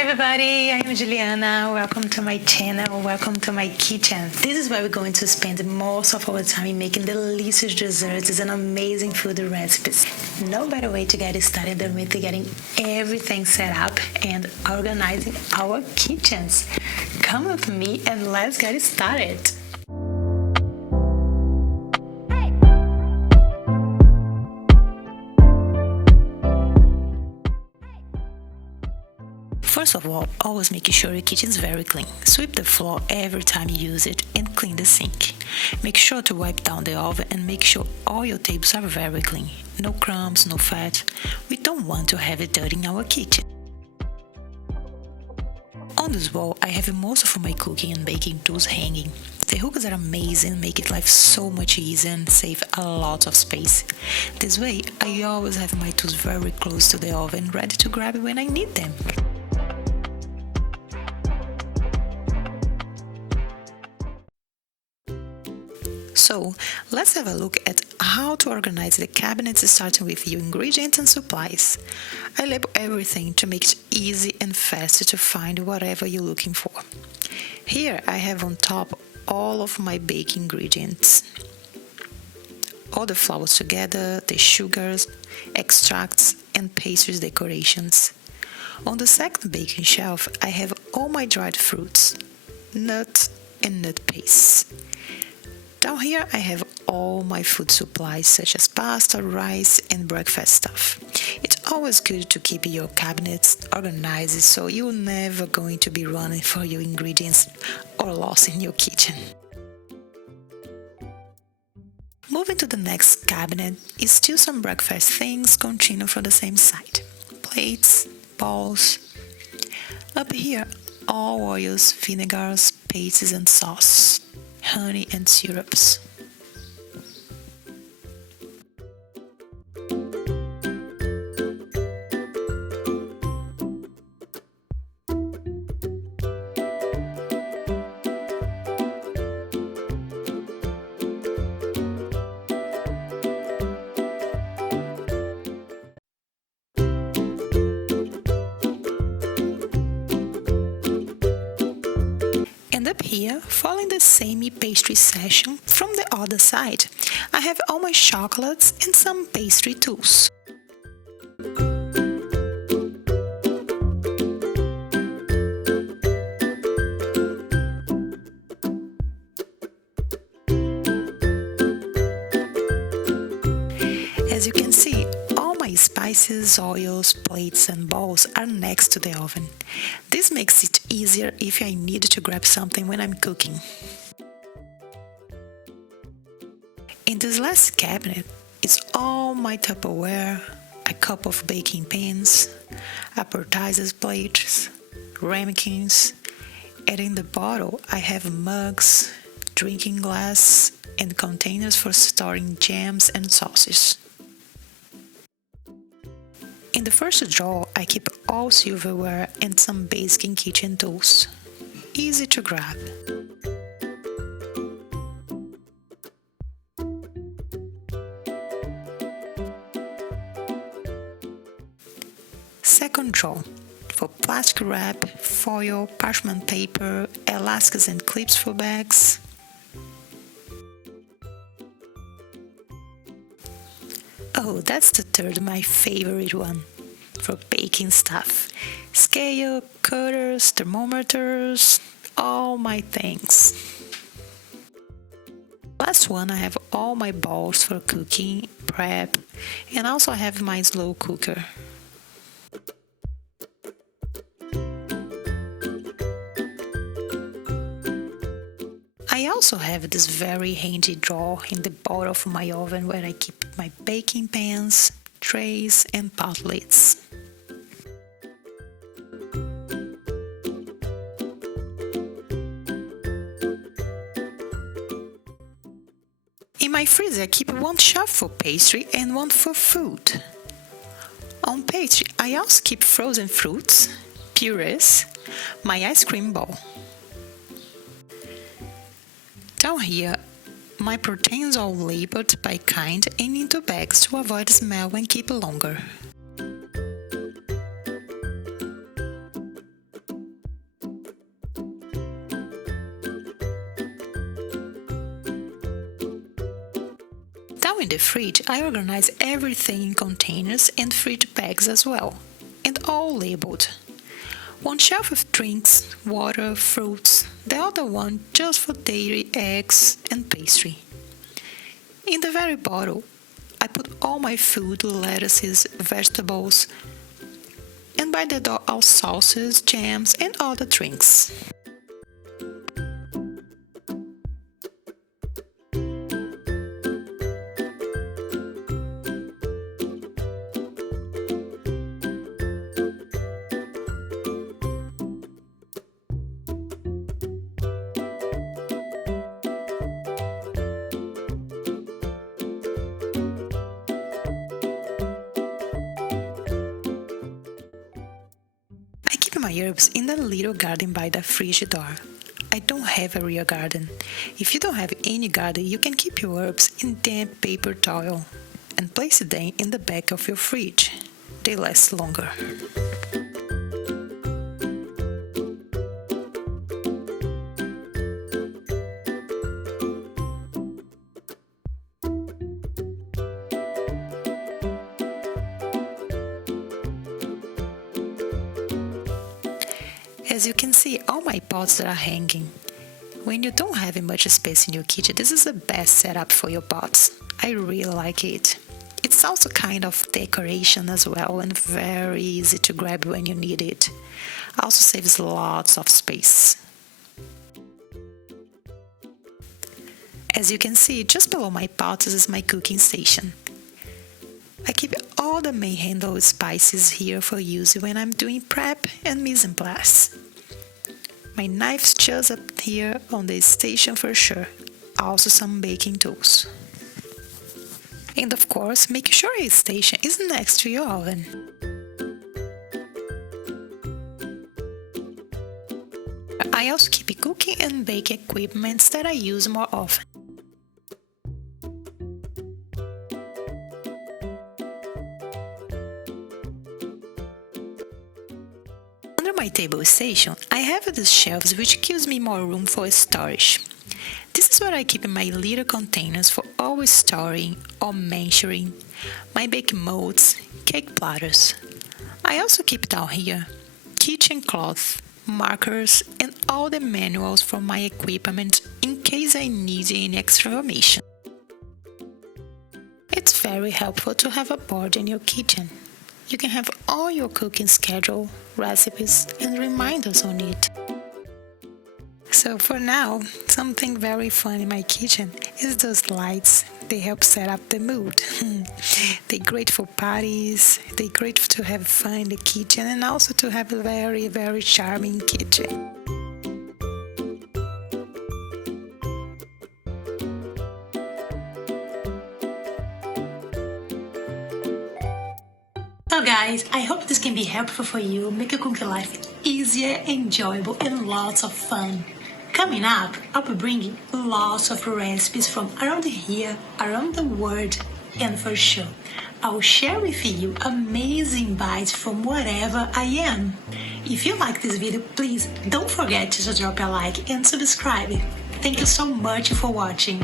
everybody, I am Juliana. Welcome to my channel, welcome to my kitchen. This is where we're going to spend most of our time making delicious desserts and amazing food recipes. No better way to get started than with getting everything set up and organizing our kitchens. Come with me and let's get started. First of all, always make sure your kitchen is very clean. Sweep the floor every time you use it and clean the sink. Make sure to wipe down the oven and make sure all your tables are very clean. No crumbs, no fat. We don't want to have it dirty in our kitchen. On this wall, I have most of my cooking and baking tools hanging. The hooks are amazing, make it life so much easier and save a lot of space. This way, I always have my tools very close to the oven, ready to grab when I need them. So, let's have a look at how to organize the cabinets starting with your ingredients and supplies. I label everything to make it easy and fast to find whatever you're looking for. Here I have on top all of my baking ingredients. All the flours together, the sugars, extracts and pastries decorations. On the second baking shelf I have all my dried fruits, nuts and nut pastes. Down here I have all my food supplies such as pasta, rice and breakfast stuff. It's always good to keep your cabinets organized so you're never going to be running for your ingredients or lost in your kitchen. Moving to the next cabinet is still some breakfast things continued from the same side. Plates, bowls. Up here all oils, vinegars, pastes and sauce. Honey and syrups. And up here, following the same pastry session from the other side, I have all my chocolates and some pastry tools. As you can see, all my spices, oils, plates and bowls are next to the oven. This makes it easier if I need to grab something when I'm cooking. In this last cabinet is all my Tupperware, a couple of baking pans, appetizers plates, ramekins, and in the bottom I have mugs, drinking glass and containers for storing jams and sauces. In the first drawer, I keep all silverware and some basic kitchen tools. Easy to grab. Second drawer for plastic wrap, foil, parchment paper, elastics and clips for bags. Oh, that's the third, my favorite one, for baking stuff. Scale, cutters, thermometers, all my things. Last one, I have all my bowls for cooking, prep, and also I have my slow cooker. I also have this very handy drawer in the bottom of my oven where I keep my baking pans, trays and pot lids. In my freezer I keep one shelf for pastry and one for food. On pastry I also keep frozen fruits, purees, my ice cream bowl. Down here, my proteins are labeled by kind and into bags to avoid smell and keep longer. Down in the fridge, I organize everything in containers and fridge bags as well, and all labeled. One shelf with drinks, water, fruits, the other one just for dairy, eggs, and pastry. In the very bottom, I put all my food, lettuces, vegetables, and by the door all sauces, jams, and other drinks. I keep my herbs in the little garden by the fridge door. I don't have a real garden. If you don't have any garden, you can keep your herbs in damp paper towel and place them in the back of your fridge. They last longer. As you can see, all my pots are hanging. When you don't have much space in your kitchen, this is the best setup for your pots. I really like it. It's also kind of decoration as well and very easy to grab when you need it. Also saves lots of space. As you can see, just below my pots is my cooking station. I keep all the main handle spices here for use when I'm doing prep and mise en place. My knife's just up here on the station for sure. Also some baking tools. And of course, make sure your station is next to your oven. I also keep cooking and baking equipment that I use more often. Under my table station, I have these shelves which gives me more room for storage. This is where I keep my little containers for always storing or measuring my baking molds, cake platters. I also keep down here kitchen cloth, markers, and all the manuals for my equipment in case I need any extra information. It's very helpful to have a board in your kitchen. You can have all your cooking schedule, recipes, and reminders on it. So for now, something very fun in my kitchen is those lights. They help set up the mood. They're great for parties, they're great to have fun in the kitchen and also to have a very, very charming kitchen. So guys, I hope this can be helpful for you, make your cooking life easier, enjoyable, and lots of fun. Coming up, I'll be bringing lots of recipes from around here, around the world, and for sure, I'll share with you amazing bites from wherever I am. If you like this video, please don't forget to drop a like and subscribe. Thank you so much for watching.